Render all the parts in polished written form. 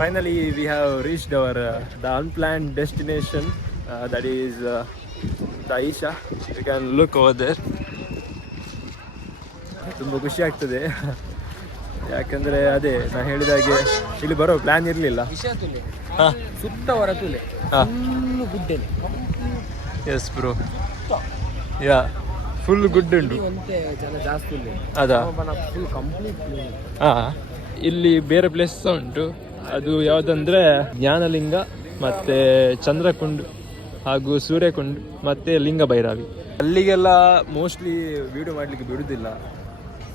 Finally, we have reached our the unplanned destination. That is the Isha. You can look over there. ತುಂಬ ಖುಷಿ ಆಗ್ತದೆ ಯಾಕಂದರೆ ಅದೇ ನಾನು ಹೇಳಿದಾಗೆ ಇಲ್ಲಿ ಬರೋ ಪ್ಲ್ಯಾನ್ ಇರಲಿಲ್ಲ. ಸುತ್ತ ಹೊರ ತುಲೆ ಗುಡ್ಡೆ. ಎಸ್ ಬ್ರೋ, ಯಾ ಫುಲ್ ಗುಡ್ ಉಂಟು. ಜನ ಜಾಸ್ತಿ ಇಲ್ಲ ಅದಾ ಫುಲ್ ಕಂಪ್ಲೀಟ್. ಹಾಂ, ಇಲ್ಲಿ ಬೇರೆ ಪ್ಲೇಸ್ ಸಹ ಉಂಟು. ಅದು ಯಾವುದಂದರೆ ಜ್ಞಾನಲಿಂಗ ಮತ್ತು ಚಂದ್ರಕುಂಡ್ ಹಾಗೂ ಸೂರ್ಯಕುಂಡ್ ಮತ್ತು ಲಿಂಗ ಭೈರವಿ. ಅಲ್ಲಿಗೆಲ್ಲ ಮೋಸ್ಟ್ಲಿ ವೀಡಿಯೋ ಮಾಡಲಿಕ್ಕೆ ಬಿಡುವುದಿಲ್ಲ.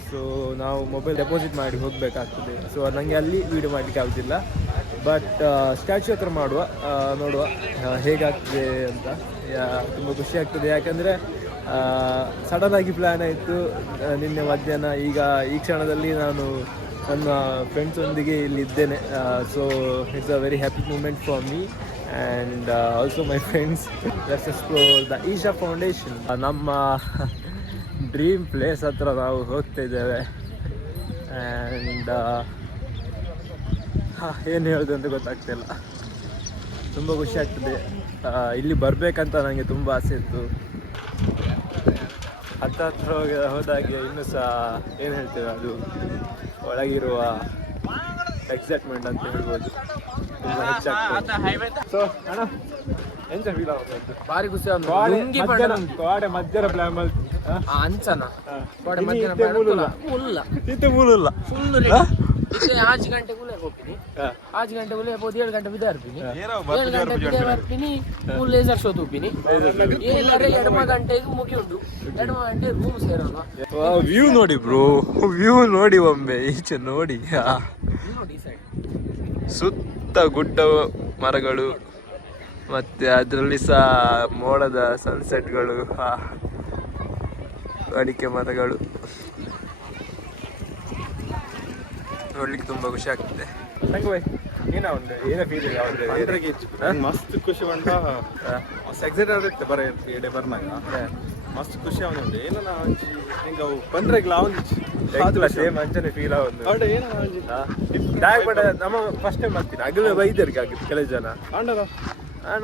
ಸೊ ನಾವು ಮೊಬೈಲ್ ಡೆಪಾಸಿಟ್ ಮಾಡಿ ಹೋಗಬೇಕಾಗ್ತದೆ. ಸೊ ನನಗೆ ಅಲ್ಲಿ ವೀಡಿಯೋ ಮಾಡಲಿಕ್ಕೆ ಆಗೋದಿಲ್ಲ. ಬಟ್ ಸ್ಟ್ಯಾಚ್ಯೂ ಹತ್ರ ನೋಡುವ ಹೇಗಾಗ್ತದೆ ಅಂತ. ತುಂಬ ಖುಷಿ ಆಗ್ತದೆ ಯಾಕಂದರೆ ಸಡನ್ನಾಗಿ ಪ್ಲ್ಯಾನ್ ಆಯಿತು ನಿನ್ನೆ ಮಧ್ಯಾಹ್ನ. ಈಗ ಈ ಕ್ಷಣದಲ್ಲಿ ನಾನು ನನ್ನ ಫ್ರೆಂಡ್ಸೊಂದಿಗೆ ಇಲ್ಲಿದ್ದೇನೆ. So it's a very happy moment for me and also my friends. Let's explore the Isha foundation. ನಮ್ಮ ಡ್ರೀಮ್ ಪ್ಲೇಸ್ ಹತ್ರ ನಾವು ಹೋಗ್ತಾ ಇದ್ದೇವೆ. ಆ್ಯಂಡ್ ಏನು ಹೇಳೋದು ಅಂತ ಗೊತ್ತಾಗ್ತಿಲ್ಲ. ತುಂಬ ಖುಷಿ ಆಗ್ತದೆ. ಇಲ್ಲಿ ಬರಬೇಕಂತ ನನಗೆ ತುಂಬ ಆಸೆ ಇತ್ತು. ಹತ್ರ ಹೋದಾಗೆ ಇನ್ನೂ ಸಹ ಏನು ಹೇಳ್ತೇವೆ, ಅದು ಒಳಗಿರುವ ಎಕ್ಸೈಟ್ಮೆಂಟ್ ಅಂತ ಹೇಳ್ಬೋದು ತುಂಬ ಹೆಚ್ಚಾಗ್ತದೆ. ಸೊ ಅಣ್ಣ ಎಂತ ಫೀಲ್ ಆಗುತ್ತೆ? ಭಾರಿ ಖುಷಿ ಗೋಡೆ ಮಧ್ಯಾಹ್ನ ಪ್ಲಾನ್ ಮಾಡ್ತೀವಿ ಅಂಚನ ಗೋಡೆ ಮಧ್ಯಾಹ್ನ ಮೂಲ ಫುಲ್ 5 ಗಂಟೆ ಗುಲೆ ಹೋಗ್ತೀನಿ. 5 ಗಂಟೆ ಗುಲೆ ಹೋಗಿ 7 ಗಂಟೆ ಬಿದ್ದ ಇರ್ತೀನಿ. 7 ಗಂಟೆ ಬಿದ್ದ ಬರ್ತೀನಿ. Full laser show ತೂಪಿನಿ. 2 ಗಂಟೆಗೆ ಮುಗಿ ಉಂಟು. 2 ಗಂಟೆ ರೂಮ್ ಸೇರೋಣ. ವ್ಯೂ ನೋಡಿ ಬ್ರೋ, ವ್ಯೂ ನೋಡಿ ಒಮ್ಮೆ ಈಚೆ ನೋಡಿ. ಸುತ್ತ ಗುಡ್ಡ ಮರಗಳು ಮತ್ತೆ ಅದರಲ್ಲಿ ಸಹ ಮೋಡದ ಸನ್ಸೆಟ್ಗಳು, ಅಡಿಕೆ ಮರಗಳು ನೋಡ್ಲಿಕ್ಕೆ ತುಂಬ ಖುಷಿ ಆಗ್ತದೆ. ನಂಗೆ ಬೈ ಏನೋ ಒಂದು ಏನೋ ಫೀಲ್ ಮಸ್ತ್ ಖುಷಿ ಉಂಟ. ಮಸ್ತ್ ಎಕ್ಸೈಟ್ ಆಗುತ್ತೆ ಬರ ಎಡೆ ಬರ್ನಾಗ ಮಸ್ತ್ ಖುಷಿ ಅವನಿಂದ ಏನೋ ಹಿಂಗೆ ಬಂದ್ರೆಗ್ಲ ಅವನು ಸೇಮ್ ಅಂಚನೆ ಫೀಲ್ ಆಗೋದು. ಅವಡೆ ಏನೋ ಬಟ್ ನಮ್ಮ ಫಸ್ಟ್ ಟೈಮ್ ಬರ್ತೀನಿ ಅಗಲೇ ಬೈದರ್ಗೆ ಆಗಿತ್ತು ಕೆಲವು ಜನ. ಅಂಡದ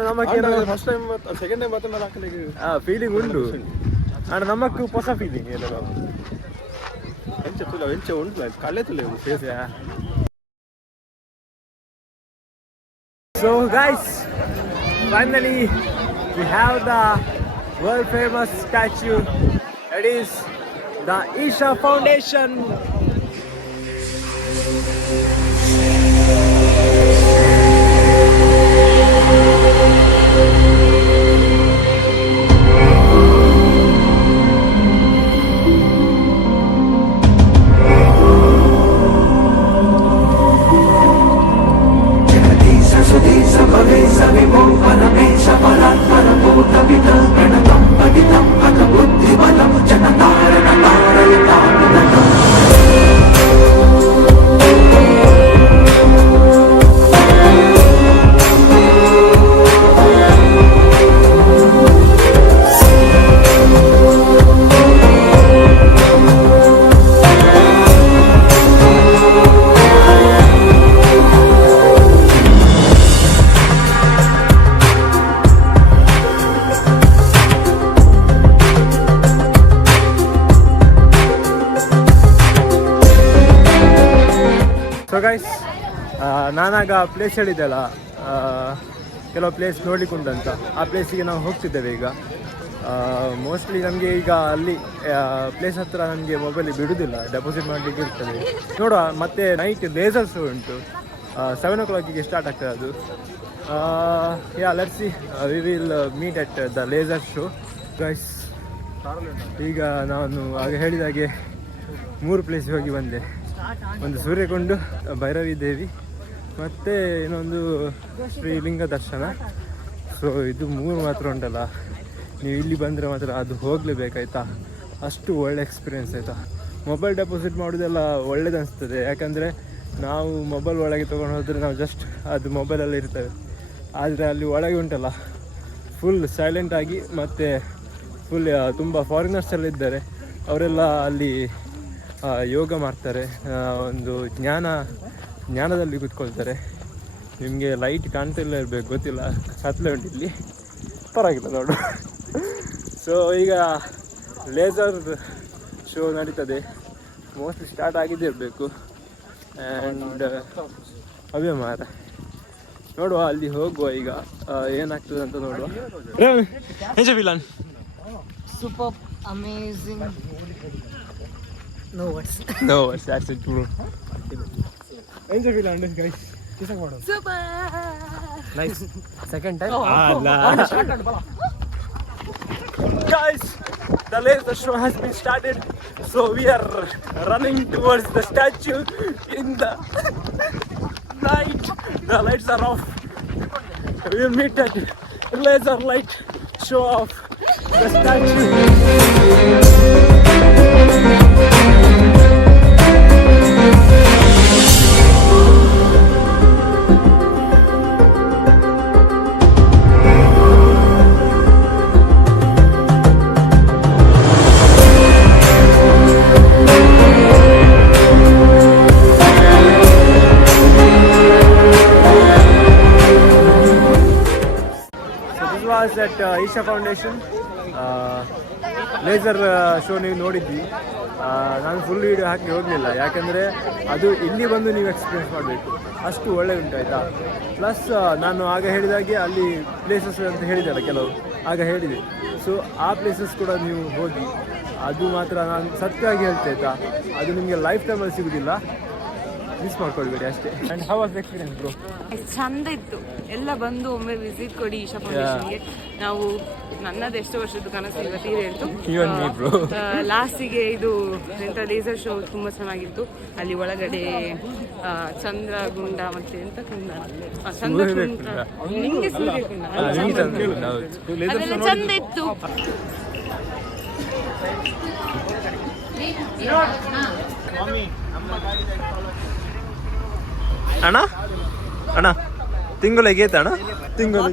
ನಮಗೆ ಫಸ್ಟ್ ಟೈಮ್ ಸೆಕೆಂಡ್ ಟೈಮ್ ಮತ್ತೆ ಹಾಕಲಿಕ್ಕೆ ಫೀಲಿಂಗ್ ಉಂಟು. ಅಂಡ್ ನಮಗೂ ಹೊಸ ಫೀಲಿಂಗ್ ಎಲ್ಲ ಎಂಚ ತುಲ ಎಂಚ ಉಂಟು ಕಳೆ ತುಲೆ face. So guys, finally we have the world famous statue. It is the Isha Foundation. So guys, ನಾನಾಗ ಪ್ಲೇಸ್ ಹೇಳಿದ್ದೆಲ್ಲ ಕೆಲವು ಪ್ಲೇಸ್ ನೋಡ್ಲಿಕ್ಕೆ ಉಂಟಂತ, ಆ ಪ್ಲೇಸಿಗೆ ನಾವು ಹೋಗ್ತಿದ್ದೇವೆ ಈಗ. ಮೋಸ್ಟ್ಲಿ ನಮಗೆ ಈಗ ಅಲ್ಲಿ ಪ್ಲೇಸ್ ಹತ್ರ ನಮಗೆ ಮೊಬೈಲ್ ಬಿಡುವುದಿಲ್ಲ, ಡೆಪಾಸಿಟ್ ಮಾಡಲಿಕ್ಕೆ ಇರ್ತದೆ. ನೋಡುವ, ಮತ್ತು ನೈಟ್ ಲೇಸರ್ ಶೋ ಉಂಟು, 7 o'clock ಸ್ಟಾರ್ಟ್ ಆಗ್ತದೆ ಅದು. Let's see, we will meet at the laser show guys. ಈಗ ನಾನು ಆಗ ಹೇಳಿದಾಗೆ 3 ಪ್ಲೇಸ್ ಹೋಗಿ ಬಂದೆ. ಒಂದು ಸೂರ್ಯಕುಂಡು, ಭೈರವಿ ದೇವಿ ಮತ್ತು ಇನ್ನೊಂದು ಶ್ರೀಲಿಂಗ ದರ್ಶನ. ಸೊ ಇದು 3 ಮಾತ್ರ ಉಂಟಲ್ಲ, ನೀವು ಇಲ್ಲಿ ಬಂದರೆ ಮಾತ್ರ ಅದು ಹೋಗಲೇಬೇಕಾಯ್ತಾ. ಅಷ್ಟು ಒಳ್ಳೆ ಎಕ್ಸ್ಪೀರಿಯೆನ್ಸ್ ಆಯಿತಾ. ಮೊಬೈಲ್ ಡೆಪಾಸಿಟ್ ಮಾಡೋದೆಲ್ಲ ಒಳ್ಳೇದು ಅನಿಸ್ತದೆ, ಯಾಕಂದರೆ ನಾವು ಮೊಬೈಲ್ ಒಳಗೆ ತೊಗೊಂಡು ಹೋದರೆ ನಾವು ಜಸ್ಟ್ ಅದು ಮೊಬೈಲಲ್ಲಿ ಇರ್ತೇವೆ. ಆದರೆ ಅಲ್ಲಿ ಒಳಗೆ ಉಂಟಲ್ಲ ಫುಲ್ ಸೈಲೆಂಟಾಗಿ, ಮತ್ತು ಫುಲ್ ತುಂಬ ಫಾರಿನರ್ಸ್ ಎಲ್ಲ ಇದ್ದಾರೆ, ಅವರೆಲ್ಲ ಅಲ್ಲಿ ಯೋಗ ಮಾಡ್ತಾರೆ, ಒಂದು ಜ್ಞಾನದಲ್ಲಿ ಕೂತ್ಕೊಳ್ತಾರೆ. ನಿಮಗೆ ಲೈಟ್ ಕಾಣ್ತಿಲ್ಲ ಇರಬೇಕು, ಗೊತ್ತಿಲ್ಲ, ಕತ್ಲೆ ಉಂಟು ಇಲ್ಲಿ, ಪರವಾಗಿಲ್ಲ ನೋಡು. ಸೊ ಈಗ ಲೇಸರ್ ಶೋ ನಡೀತದೆ, ಮೋಸ್ಟ್ಲಿ ಸ್ಟಾರ್ಟ್ ಆಗಿದ್ದೇ ಇರಬೇಕು. ಆ್ಯಂಡ್ ಅವೇ ಮಾರ ನೋಡುವ, ಅಲ್ಲಿ ಹೋಗುವ ಈಗ, ಏನಾಗ್ತದೆ ಅಂತ ನೋಡುವ. Villain Super amazing. No words. No words, that's it bro. Enjoy villain guys. Super. Nice. Second time Guys, the laser show has been started, so we are running towards the statue in the night. The lights are off. We will meet at laser light show of the statue. At Isha Foundation laser show ನೀವು ನೋಡಿದ್ವಿ. ನಾನು full video ಹಾಕಿ ಹೋಗಲಿಲ್ಲ, ಯಾಕಂದರೆ ಅದು ಇಲ್ಲಿ ಬಂದು ನೀವು experience ಮಾಡಬೇಕು, ಅಷ್ಟು ಒಳ್ಳೆ ಉಂಟು ಆಯಿತಾ. ಪ್ಲಸ್ ನಾನು ಆಗ ಹೇಳಿದಾಗೆ ಅಲ್ಲಿ ಪ್ಲೇಸಸ್ ಅಂತ ಹೇಳಿದೆಲ್ಲ ಕೆಲವು, ಆಗ ಹೇಳಿದೆ. ಸೊ ಆ ಪ್ಲೇಸಸ್ ಕೂಡ ನೀವು ಹೋಗಿ, ಅದು ಮಾತ್ರ ನಾನು ಸತ್ಯವಾಗಿ ಹೇಳ್ತಾ ಆಯಿತಾ, ಅದು ನಿಮಗೆ ಲೈಫ್ ಟೈಮಲ್ಲಿ ಸಿಗೋದಿಲ್ಲ, ಮಿಸ್ ಮಾಡ್ಕೊಳ್ಬೇಡಿ ಅಷ್ಟೇ. And how was experience bro? ಚಂದ ಇತ್ತು, ಎಲ್ಲ ಬಂದು ಒಮ್ಮೆ ವಿಸಿಟ್ ಕೊಡಿ ಈಶಾ ಫೌಂಡೇಶನ್ಗೆ. ನಾವು ನನ್ನದು ಎಷ್ಟು ವರ್ಷದ ಕನಸು ಇವತ್ತು ಈಡೇರಿತು. ಲಾಸ್ಟಿಗೆ ಇದು ಎಂಥ ಲೇಸರ್ ಶೋ ತುಂಬ ಚೆನ್ನಾಗಿತ್ತು. ಅಲ್ಲಿ ಒಳಗಡೆ ಚಂದ್ರಗುಂಡ ಮತ್ತೆ ಎಂತ ಕುಂಡ, ಚಂದ್ರಕುಂಡ, ನಿಮಗೆ ಸೂರ್ಯಕುಂಡ ಅದೆಲ್ಲ ಚಂದ ಇತ್ತು. ಅಣ್ಣ ಅಣ್ಣ ತಿಂಗಳು ಗೇತ ಅಣ್ಣ ತಿಂಗಳು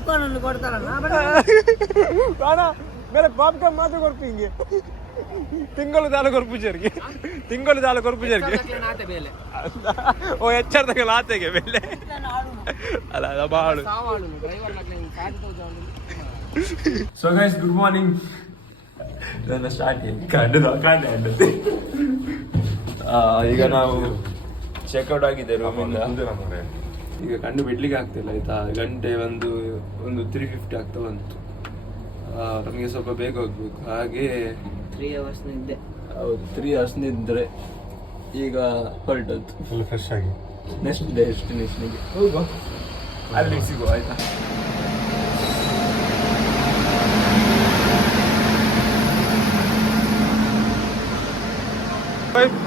ಅಣ್ಣ ಮೇಲೆ ಪಾಪ್ಕಾರ್ನ್ ಮಾತ್ರ ಕೊಡ್ಪಿಂಗೆ ತಿಂಗಳು ದಾಲ ಕೊರ್ಪುಜರ್ಗೆ ತಿಂಗಳು ದಾಲ ಕೊರ್ಪುಜರ್ಗೆ ಓ ಎಚ್ಚರದಾಗ ಲಾತೆಗೆ ಬೆಲೆ ಅಲ್ಲ ಅದ ಬಾಳು. So guys good morning. ನನ್ನ ಸ್ಟಾರ್ಟ್ ಈಗ ನಾವು ಚೆಕ್ಔಟ್ ಆಗಿದೆ ರೂಮಿಂದ. ಈಗ ಕಂಡು ಬಿಡ್ಲಿಕ್ಕೆ ಆಗ್ತಿಲ್ಲ ಆಯ್ತಾ, ಗಂಟೆ ಒಂದು 3:50 ಆಗ್ತಾ ಬಂತು. ನಮಗೆ ಸ್ವಲ್ಪ ಬೇಗ ಹೋಗ್ಬೇಕು, ಹಾಗೆ 3 hours ನಿದ್ದೆ. ಹೌದು 3 hours ನಿದ್ರೆ. ಈಗ ಹೊರಟದ್ದು ಫುಲ್ ಫ್ರೆಶ್ ಆಗಿ ನೆಕ್ಸ್ಟ್ ಡೆಸ್ಟಿನೇಷನ್ಗೆ ಹೋಗುವ, ಅಲ್ಲಿ ಸಿಗುವ ಆಯ್ತಾ.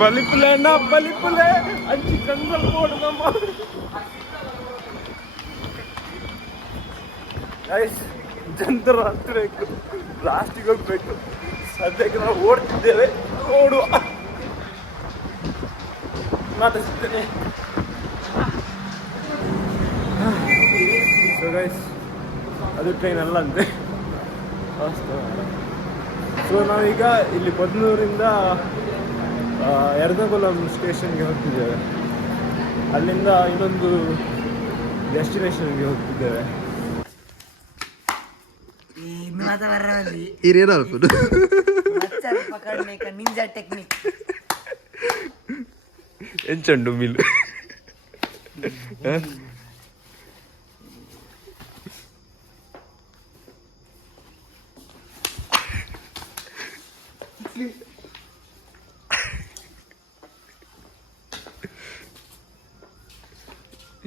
ಬಲಿಪುಲೆ ಅಣ್ಣ ಬಲಿಪುಲೆ ಅಂಚಿ ಕಂಗಲ್ ನಮ್ಮ ಜನರ ಹತ್ತಿರಬೇಕು, ಲಾಸ್ಟಿಗೆ ಹೋಗ್ಬೇಕು. ಸದ್ಯಕ್ಕೆ ನಾವು ಓಡ್ತಿದ್ದೇವೆ, ಓಡುವ ಮಾತಾ ಸಿಗ್ತೇನೆ. ಸೊ ಗೈಸ್ ಅದು ಟ್ರೈನ್ ಅಲ್ಲ ಅಂತೆ. ಸೊ ನಾವೀಗ ಇಲ್ಲಿ ಬದ್ನೂರಿಂದ ಎರ್ನಾಕುಲಂ ಸ್ಟೇಷನ್ಗೆ ಹೋಗ್ತಿದ್ದೇವೆ, ಅಲ್ಲಿಂದ ಇನ್ನೊಂದು ಡೆಸ್ಟಿನೇಷನ್ಗೆ ಹೋಗ್ತಿದ್ದೇವೆ. ನಿಂಜಾ ಟೆಕ್ನಿಕ್ ಎಂಚಂಡು ಮಿಲ್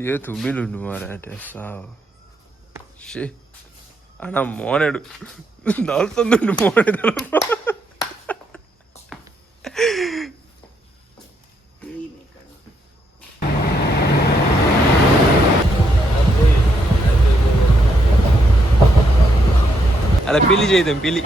ये तो मिलू मारा साव ಶೇ ಅಣ್ಣ ಮೋನೆಡು ನಾಲ್ಸೊಂದು ಮೋನೆದಲ್ಲ అలా పెళ్లి చేద్దాం పెళ్లి.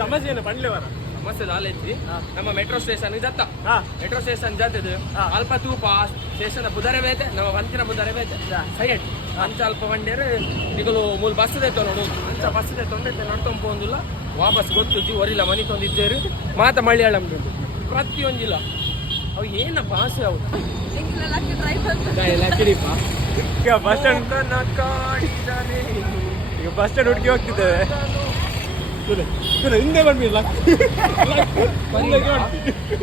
సమస్య పండ్లేవారా ಮಸ್ತ್ ದಾಲೆತ್ತಿ ನಮ್ಮ ಮೆಟ್ರೋ ಸ್ಟೇಷನ್ ಜತ್ತ ಮೆಟ್ರೋ ಸ್ಟೇಷನ್ ಜತ್ತದು ಅಲ್ಪ ತೂಪ ಸ್ಟೇಷನ್ ಬುಧರೆ ಬೇತೆ ನಮ್ಮ ವಂತಿನ ಬುಧರೆ ಬೇತೆ ಸೈಡ್ ಅಂಚ ಅಲ್ಪ ಬಂಡೇರು ಈಗಲೂ ಮೂಲ ಬಸ್ ದೇತ ನೋಡು ಅಂಚ ಬಸ್ ತೊಂದ್ರೆ ನಡ್ಕೊಂಡ್ ಹೋಗಿಲ್ಲ ವಾಪಸ್ ಗೊತ್ತು ಒರಿಲ್ಲ ಮನೆ ತಂದಿದ್ದೇರು ಮಾತ ಮಲಯಾಳಂ ಉಂಟು ಪ್ರತಿಯೊಂದಿಲ್ಲ ಅವು ಏನ ಭಾಷೆ ಅವು ಲಕ್ಕಿಡಿಪ್ಪ ಈಗ ಬಸ್ ಸ್ಟ್ಯಾಂಡ್ ಈಗ ಬಸ್ ಸ್ಟ್ಯಾಂಡ್ ಹುಡುಕಿ ಹೋಗ್ತಿದ್ದೇವೆ ಹಿಂದೆ ಬಂದ್ಬಿಲ್ಲ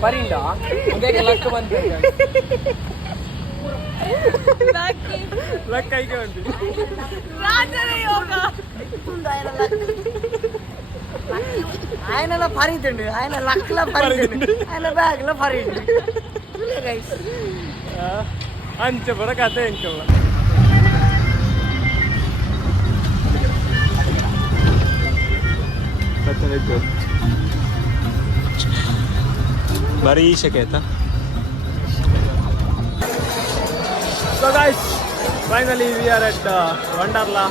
ಪರಿಂದ ಲಕ್ಕ ಬಂದ ಲಕ್ಕ ಹೀಗೆ ಬಂದ್ವಿ ఆయనలో పరిగెత్తండి ఆయన లక్లో పరిగెత్తండి ఆయన బ్యాగ్లో పరిగెత్తండి ಅಂಚೆ ಬರೋ ಕತೆ ಹೆಂಗಲ್ಲ ಬರೀ ಶಕೆ ಆಯ್ತಾ So guys, finally we are at Wonderla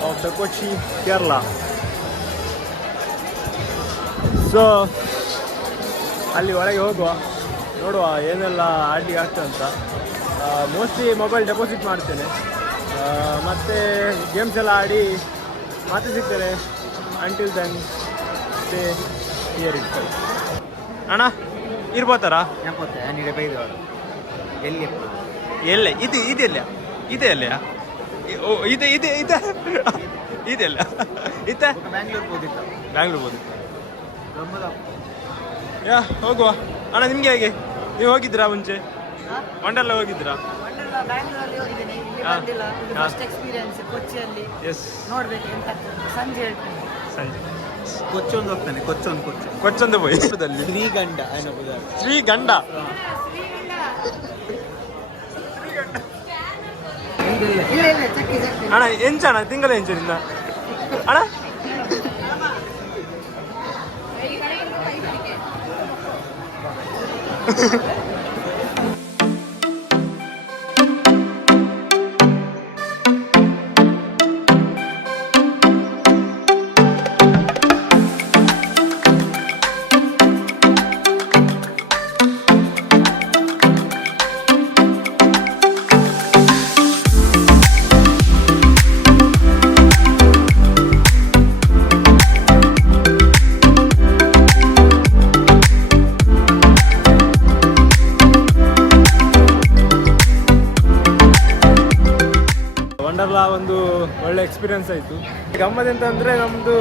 of the Kochi, Kerala. So ಅಲ್ಲಿ ಹೊರಗೆ ಹೋಗುವ ನೋಡುವ ಏನೆಲ್ಲ ಆಡ್ಲಿಕ್ಕೆ ಆಗ್ತದೆ ಅಂತ ಮೋಸ್ಟ್ಲಿ ಮೊಬೈಲ್ ಡೆಪಾಸಿಟ್ ಮಾಡ್ತೇನೆ ಮತ್ತು ಗೇಮ್ಸ್ ಎಲ್ಲ ಆಡಿ ಮತ್ತೆ ಸಿಗ್ತೇನೆ ಅಂಟಿಲ್ ದೆನ್ ಸ್ಟೇ ಹಿಯರ್ ಇಟ್ ಅಣ್ಣ ಇರ್ಬೋತಾರಾ ಎಲ್ಲಿ ಎಲ್ಲ ಇದು ಇದೆಲ್ಲ ಇದೆ ಅಲ್ಲ ಇದೆ ಇದೆ ಇದೆ ಇದೆಲ್ಲ ಇತ್ತ ಬ್ಯಾಂಗ್ಳೂರ್ ಹೋಗಿತ್ತು ಬ್ಯಾಂಗ್ಳೂರ್ ಹೋಗಿತ್ತು ಯಾ ಹೋಗುವ ಅಣ್ಣ ನಿಮ್ಗೆ ಹೇಗೆ ನೀವು ಹೋಗಿದ್ರಾ ಮುಂಚೆ ವಂಡರ್ಲಾ ಹೋಗಿದ್ರಾ ಬ್ಯಾಂಗ್ಳೂರಲ್ಲಿ ಹೋಗಿದ್ದೀನಿ ಇಲ್ಲಿ ಬಂದಿಲ್ಲ ಫಸ್ಟ್ ಎಕ್ಸ್ಪೀರಿಯನ್ಸ್ ಕೊಚ್ಚಿಯಲ್ಲಿ ಎಸ್ ನೋಡ್ಬೇಕು ಎಂತ ಸಂಜೆ ಹೇಳ್ತೀನಿ ಸಂಜೆ ಕೊಚ್ಚೊಂದು ಹೋಗ್ತಾನೆ ಕೊಚ್ಚೊಂದು ಕೊಚ್ಚೊಂದು പോയി ಶ್ರೀಗಂಡ ಶ್ರೀಗಂಡ ಇಲ್ಲ ಇಲ್ಲ ಚಕ್ಕಿ ಅಣ್ಣ ಎಂಚಣ್ಣ ತಿಂಗಳ ಎಂಚನಿಂದ ಅಣ್ಣ ವಂಡರ್ಲಾ ಒಂದು ಒಳ್ಳೆ ಎಕ್ಸ್ಪೀರಿಯನ್ಸ್ ಆಯಿತು ಗಮ್ಮತ್ ಅಂತಂದರೆ ನಮ್ಮದು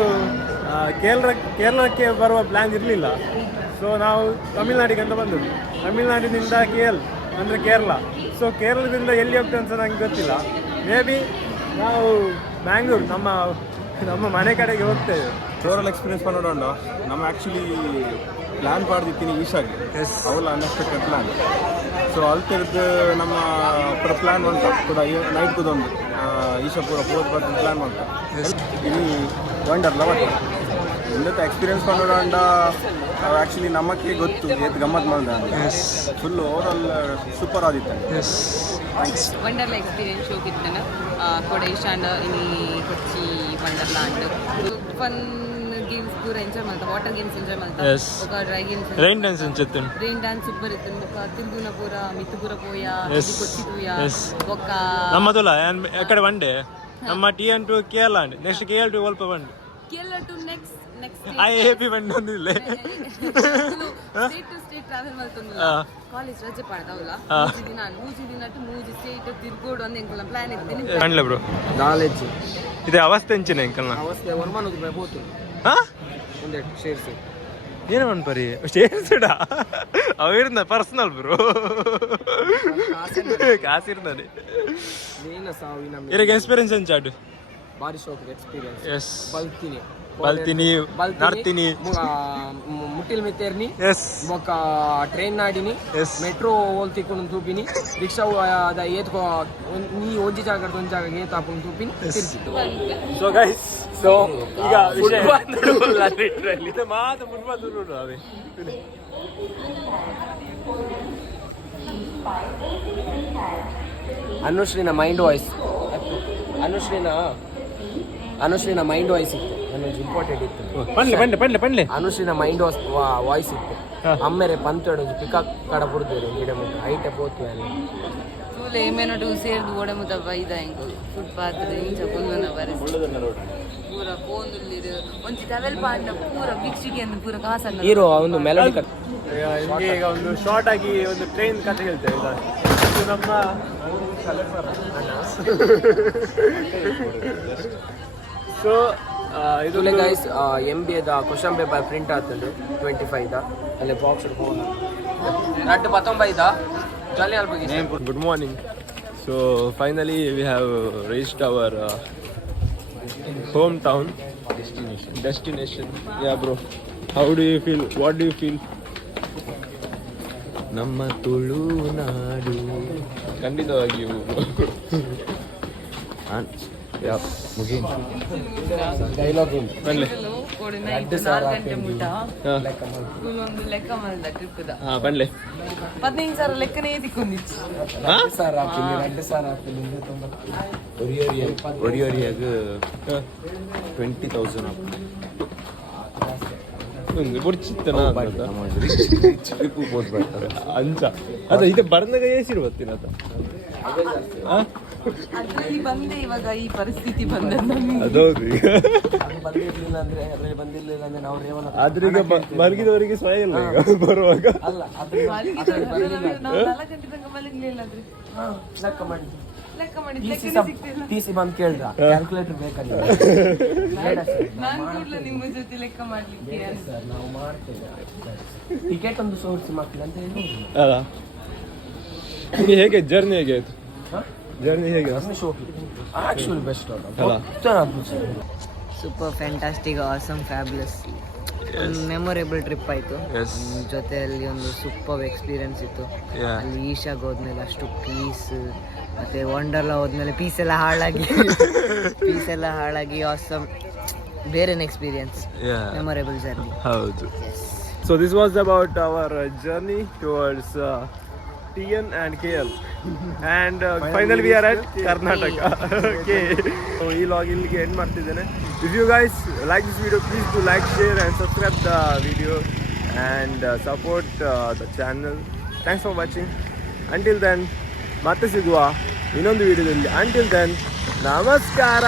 ಕೇರಳಕ್ಕೆ ಬರುವ ಪ್ಲ್ಯಾನ್ ಇರಲಿಲ್ಲ ಸೊ ನಾವು ತಮಿಳ್ನಾಡಿಗೆ ಅಂತ ಬಂದದ್ದು ತಮಿಳ್ನಾಡಿನಿಂದ ಅಂದರೆ ಕೇರಳ ಸೊ ಕೇರಳದಿಂದ ಎಲ್ಲಿ ಹೋಗ್ತೇವೆ ಅಂತ ನಂಗೆ ಗೊತ್ತಿಲ್ಲ ಮೇ ಬಿ ನಾವು ಬ್ಯಾಂಗ್ಳೂರು ನಮ್ಮ ಮನೆ ಕಡೆಗೆ ಹೋಗ್ತೇವೆ ಓವರಾಲ್ ಎಕ್ಸ್ಪೀರಿಯನ್ಸ್ ಪನ್ನೋಡು ನಮ್ಮ ಆ್ಯಕ್ಚುಲಿ ಪ್ಲ್ಯಾನ್ ಪಾಡ್ದಿತ್ತೀನಿ ಈಶಾಗೆ ಅವಲ್ಲ ಅನ್ಎಕ್ಸ್ಪೆಕ್ಟೆಡ್ ಪ್ಲ್ಯಾನ್ ಸೊ ಅಲ್ತಿರ್ದು ನಮ್ಮ ಪುರ ಪ್ಲ್ಯಾನ್ ಮಾಡ್ತಾ ಕೂಡ ನೈಟ್ ಕೂದೊಂದು ಈಶಾ ಪೂರ ಪೋದ್ ಬರ್ದು ಪ್ಲ್ಯಾನ್ ಮಾಡ್ತಾ ಇನಿ ವಂಡರ್ಲಾ ಬರ್ತದೆ ಇಂದത്തെ ಎಕ್ಸ್ಪೀರಿಯನ್ಸ್ ಪನ್ನೋಡು ಆ್ಯಕ್ಚುಲಿ ನಮಗೆ ಗೊತ್ತು ಏತ್ ಗಮ್ಮತ್ ಮಾಡಿದೆ ಅಂತ ಫುಲ್ ಓವರಾಲ್ ಸೂಪರ್ ಆದಿತ್ತು ಥ್ಯಾಂಕ್ಸ್ ವಂಡರ್ಲಾ ಎಕ್ಸ್ಪೀರಿಯನ್ಸ್ ಹೋಗಿದ್ದಾನೆ ಕೊಡೈಶಾಂಡ್ ಇನಿ Kochi Wonderla and fun games ಪೂರ ಎಂಜಾಯ್ ಮಾಡ್ತಾ ವಾಟರ್ ಗೇಮ್ಸ್ ಎಂಜಾಯ್ ಮಾಡ್ತಾ ఒక డ్రై గేమ్స్ ರೈನ್ ಡ್ಯಾನ್ಸ್ ಅಂಚೆತ್ತೇನೆ రెయిన్ డాన్స్ సూపర్ ఇస్తుంది ఒక తిరుగున పూర మిత్తుపుర పోయా కొచ్చి పోయా ఒక ನಮ್ಮದಲ್ಲ ಎಕಡೆ ಒಂಡೆ ನಮ್ಮ TN to Kerala and next KL to ಒಲ್ಪ ಬಂಡು Kerala to next I happy ಬಂಡು ಒಂದಿಲ್ಲ ಸ್ಟೇಟ್ ಟು ಸ್ಟೇಟ್ ಟ್ರಾವೆಲ್ ಮಾಡ್ತಂದಿಲ್ಲ ಕಾಲೇಜ್ ರಜೆ ಪಡೆದವಲ್ಲ ಮೂಜಿ ದಿನ ಟು ಮೂಜಿ ಸ್ಟೇಟ್ ತಿರ್ಗೋಡು ಅಂತ ಎಂಕಲ್ಲ ಪ್ಲಾನ್ ಇದ್ದೀನಿ ಕಂಡ್ಲ ಬ್ರೋ ನಾಲೆಡ್ಜ್ ಇದೆ ಅವಸ್ಥೆ ಎಂಚಿನ ಎಂಕಲ್ನ ಅವಸ್ಥೆ ವರ್ಮನ್ ಹೋಗ್ತು ಹಾ ಒಂದೇ ಶೇರ್ಸ್ ಏನು ಅನ್ಪರಿ ಶೇರ್ಸ್ಡಾ ಅವಿರ್ನ ಪರ್ಸನಲ್ ಬ್ರೋ ಕಾಸಿರ್ನಾನೆ ನೀನ ಸಾವಿನ ಇರಗೆ ಎಕ್ಸ್ಪೀರಿಯನ್ಸ್ ಎಂಚಾಡು ಬಾರಿ ಶೋಕ್ ಎಕ್ಸ್ಪೀರಿಯನ್ಸ್ ಎಸ್ ಬಲ್ತೀನಿ ನಡ್ತೀನಿ ಮುಟ್ಟಿಲ್ ಮೆತ್ತೇರ್ನಿ ಎಸ್ ಬೊಕ್ಕ ಟ್ರೈನ್ ನಾಡಿನಿ ಮೆಟ್ರೋ ಹೋಲ್ ತಿಕ್ಕೊಂಡು ತೂಪಿನಿ ರಿಕ್ಷಾ ಅದ ಏತ್ಕೊ ನೀ ಒಂಜಿ ಜಾಗ ಒಂಜಿ ಜಾಗ ಏತ್ ಹಾಕೊಂಡು ತೂಪಿನಿ ತಿರ್ಗಿತ್ತು ಸೊ ಗೈಸ್ ಸೊ ಈಗ ಇದು ಮಾತ್ರ ಫುಟ್ಬಾಲ್ ದೂರ ಅವೇ ಅನುಶ್ರೀನ ಮೈಂಡ್ ವಾಯ್ಸ್ ಅನುಶ್ರೀನ ಮೈಂಡ್ ವಾಯ್ಸ್ ಇತ್ತು ನನಗೆ ಇಂಪಾರ್ಟೆಂಟ್ ಇತ್ತು ಪಂಡ್ಲೆ ಅನುಶ್ರೀನ ಮೈಂಡ್ ವಾಯ್ಸ್ ಇತ್ತು ಅಮ್ಮೆರೆ ಪಂತೋಡು ಪಿಕಾಕ್ ಕಡ ಪುಡ್ದೇರು ಗಿಡ ಮುಟ್ಟು ಹೈಟೆ ಪೋತು ಅಲ್ಲ ತೂಲೆ ಏಮೇನೋಟು ಸೇರ್ದು ಓಡಮುತ್ತ ಬೈದ ಹೆಂಗು ಫುಟ್ಪಾತ್ ಇಂಚ ಪುಲ್ಲುನ ಬರೆಸಿ ಪೂರ ಫೋನುಲ್ಲಿರು ಒಂಚಿ ಟವೆಲ್ ಪಾಡ್ನ ಪೂರ ಭಿಕ್ಷಿಗೆ ಅಂದು ಪೂರ ಕಾಸನ್ನ ಹೀರೋ ಒಂದು ಮೆಲೋಡಿ ನಿಮಗೆ ಈಗ ಒಂದು ಶಾರ್ಟ್ ಆಗಿ ಒಂದು ಟ್ರೈನ್ ಕಥೆ ಹೇಳ್ತೇವೆ ಈಗ ಇದು ನಮ್ಮ ಸೊ ಇದು ಗೈಸ್ MBAದ ಕ್ವಶನ್ ಪೇಪರ್ ಪ್ರಿಂಟ್ ಆಗ್ತದೆ 25 ಅಲ್ಲಿ ಬಾಕ್ಸ್ ನಟ್ಟು 19 ಜಲ್ದಿ ಅಲ್ಪಗಿ good morning so finally we have reached our hometown destination yeah bro how do you feel what do you feel ನಮ್ಮ ತುಳುನಾಡು ಖಂಡಿತವಾಗಿಯೂ ಡೈಲಾಗ್ ಬನ್ನಿ ನೈಟ್ 4 ಗಂಟೆ ಮುಟ್ಟ ಒಂದು ಲೆಕ್ಕ ಮಾಡಿದ ಟ್ರಿಪ್ದ ಬನ್ನಿ 15,000 ಲೆಕ್ಕನೇ ತಿಕ್ಕೊಂಡಿತ್ತು ಒರಿಯೊರಿಯಾಗ 20,000 ಒಂದು ಬುಡ್ಚಿತ್ತನ ಅಂಚ ಅದ ಇದು ಬರ್ನಾಗ ಏಸಿರ್ಬತ್ತೀನಿ ಅದ ಅದ್ರಲ್ಲಿ ಬಂದೆ ಇವಾಗ ಈ ಪರಿಸ್ಥಿತಿ ಬಂದ ಅದೌದು ಈಗ ಬಂದಿರ್ಲಿಲ್ಲ ಅಂದ್ರೆ ಅದ್ರಲ್ಲಿ ಬಂದಿರ್ಲಿಲ್ಲ ಅಂದ್ರೆ ನಾವು ರೇವಣ ಆದ್ರೀಗ ಮಲಗಿದವರಿಗೆ ಸ್ವಯ ಇಲ್ಲ ಈಗ ಬರುವಾಗ ಅಲ್ಲ ನಾವು 4 ಗಂಟೆ ತನಕ ಮಲಗಲಿಲ್ಲ ಆದ್ರೆ ಲೆಕ್ಕ ಮಾಡಿ ಲೆಕ್ಕ ಮಾಡಿದ್ ಸಿಗ್ತಿಲ್ಲ ಟಿಸಿ ಬಂದು ಕೇಳ್ದ ಕ್ಯಾಲ್ಕುಲೇಟರ್ ಬೇಕಲ್ಲ ನಾನು ಕೂಡಲೇ ನಿಮ್ಮ ಜೊತೆ ಲೆಕ್ಕ ಮಾಡ್ಲಿಕ್ಕೆ ನಾವು ಮಾಡ್ತೇವೆ ಟಿಕೆಟ್ ಒಂದು ಸೋರ್ಸ್ ಮಾಡ್ತೀವಿ ಅಂತ ಹೇಳಿ ಅಲ್ಲ ನಿಮಗೆ ಹೇಗೆ ಜರ್ನಿ ಹೇಗೆ ಆಯ್ತು ಜರ್ನಿ ಹೇಗೆ ಆಕ್ಚುಲಿ ಬೆಸ್ಟ್ ಅಲ್ಲ ಸೂಪರ್ ಫ್ಯಾಂಟಾಸ್ಟಿಕ್ ಆಸಮ್ ಫ್ಯಾಬ್ಯುಲಸ್ ಒಂದು ಮೆಮೊರೇಬಲ್ ಟ್ರಿಪ್ ಆಯಿತು ಜೊತೆಯಲ್ಲಿ ಒಂದು ಸೂಪರ್ ಎಕ್ಸ್ಪೀರಿಯನ್ಸ್ ಇತ್ತು ಅಲ್ಲಿ ಈಶಾಗ್ ಹೋದ್ಮೇಲೆ ಅಷ್ಟು ಪೀಸ್ ಮತ್ತೆ ವಂಡರ್ಲಾ ಹೋದ್ಮೇಲೆ ಪೀಸ್ ಎಲ್ಲ ಹಾಳಾಗಿ ಆಸಮ್ ಬೇರೆನೇ ಎಕ್ಸ್ಪೀರಿಯನ್ಸ್ ಮೆಮೊರೇಬಲ್ ಜರ್ನಿ ಹೌದು so this was about our journey towards TN and KL and finally we are at Karnataka. Okay, so ಈ ಲಾಗ್ ಇಲ್ಲಿಗೆ ಎಂಡ್ ಮಾಡ್ತಿದ್ದೇನೆ. If you guys like this video, please do like, share and subscribe the video and support the channel. Thanks for watching. Until then, ಮತ್ತೆ ಸಿಗುವ ಇನ್ನೊಂದು ವಿಡಿಯೋದಲ್ಲಿ. Until then, ನಮಸ್ಕಾರ.